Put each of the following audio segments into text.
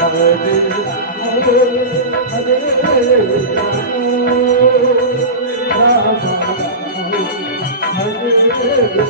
Thank you.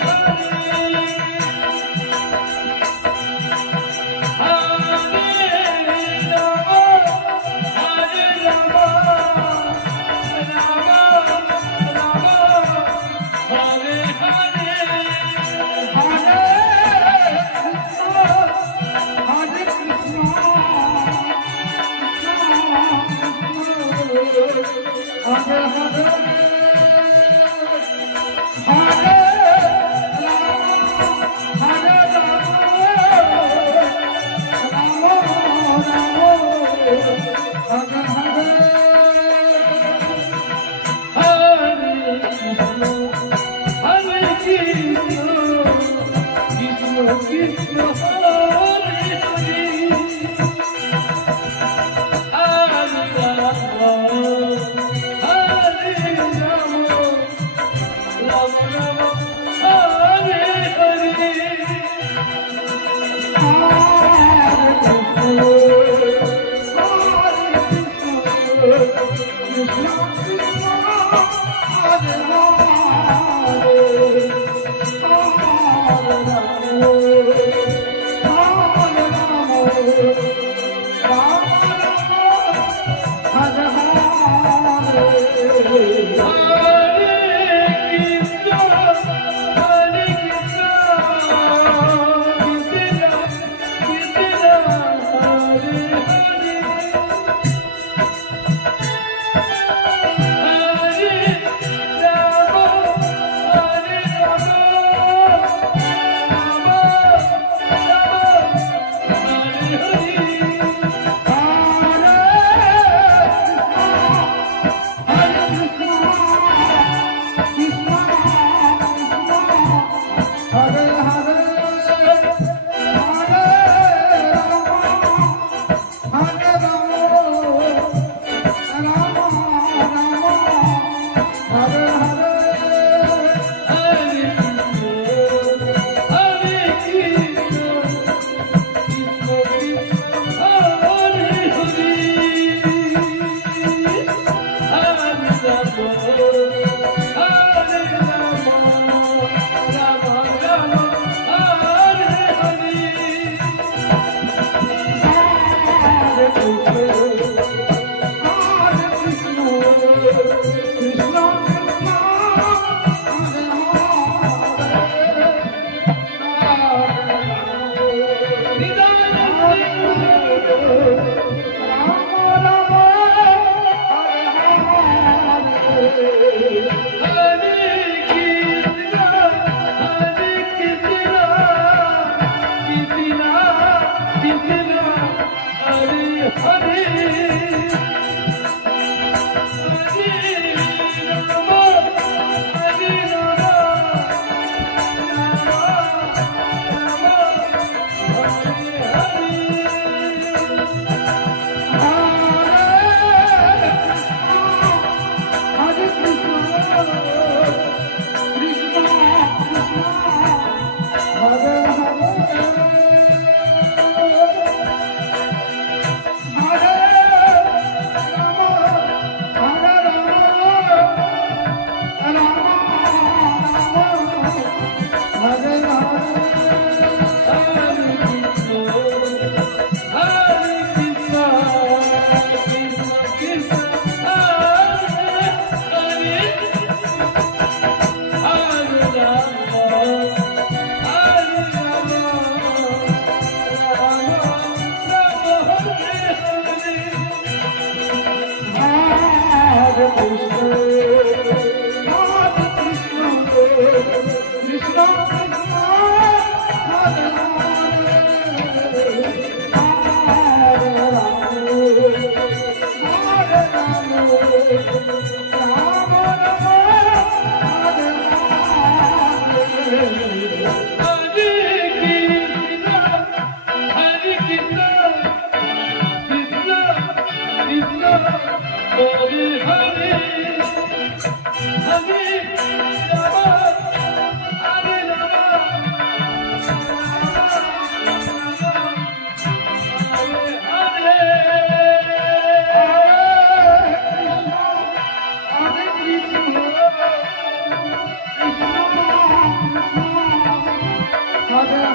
Father.